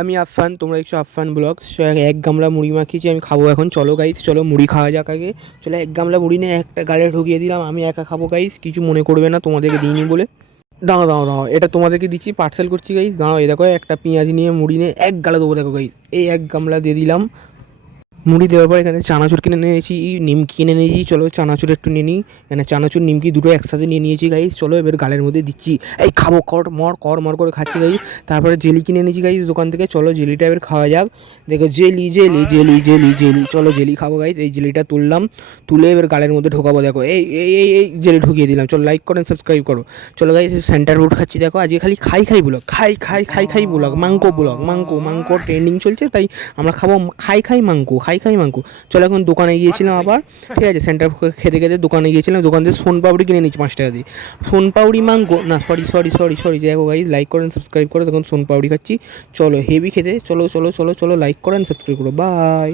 আমি আফফান, তোমরা দেখছো আফফান ব্লগ। এক গামলা মুড়ি মাখিয়েছি, আমি খাবো এখন। চলো গাইস, চলো মুড়ি খাওয়া যাক আগে। চলো এক গামলা মুড়ি নিয়ে একটা গালে ঢুকিয়ে দিলাম, আমি একা খাবো গাইস, কিছু মনে করবে না, তোমাদেরকে দিইনি বলে। দাঁড়াও দাঁড়াও দাঁড়াও, এটা তোমাদেরকে দিচ্ছি, পার্সেল করছি গাইস। দাঁড়াও, এই দেখো একটা পেঁয়াজ নিয়ে মুড়ি নিয়ে এক গালা দেবো, দেখো গাইস, এই এক গামলা দিয়ে দিলাম। মুড়ি দেওয়ার পর এখানে চানাচুর কিনে নিয়েছি, নিমকি কিনে নিয়েছি। চলো চানাচুর একটু নিয়ে নিই। এখানে চানাচুর নিমকি দুটো একসাথে নিয়ে নিয়েছি গাইস। চলো এবার গালের মধ্যে দিচ্ছি, এই খাবো, কর মর করে খাচ্ছি গাইস। তারপরে জেলি কিনে নিয়েছি গাইস দোকান থেকে। চলো জেলিটা এবার খাওয়া যাক। দেখো jelly jelly jelly jelly jelly, চলো জেলি খাবো গাইস। এই জেলিটা তুললাম, তুলে এবার গালের মধ্যে ঢোকাবো। দেখো এই এই এই এই জেলি ঢুকিয়ে দিলাম। চলো লাইক করেন, সাবস্ক্রাইব করো। চলো গাইস সেন্টার ফুড খাচ্ছি। দেখো আজকে খালি খাই খাই ব্লগ, খাই খাই খাই খাই ব্লগ, মাংকো ব্লগ, মাংকো ট্রেন্ডিং চলছে, তাই আমরা খাবো খাই খাই মাংকো, খাই খাই মাংকো। চলো এখন দোকানে গিয়েছিলাম আবার, ঠিক আছে, সেন্টার খেতে খেতে দোকানে গিয়েছিলাম, দোকান থেকে সোনপাপড়ি কিনে নিচ্ছি 5 টাকা দিয়ে। সোনপাপড়ি মাংকো না, সরি দেখো গাইজ, লাইক করেন সাবস্ক্রাইব করো। তখন সোনপাপড়ি খাচ্ছি। চলো হেভি খেতে, চলো চলো চলো চলো, লাইক করেন সাবস্ক্রাইব করো, বাই।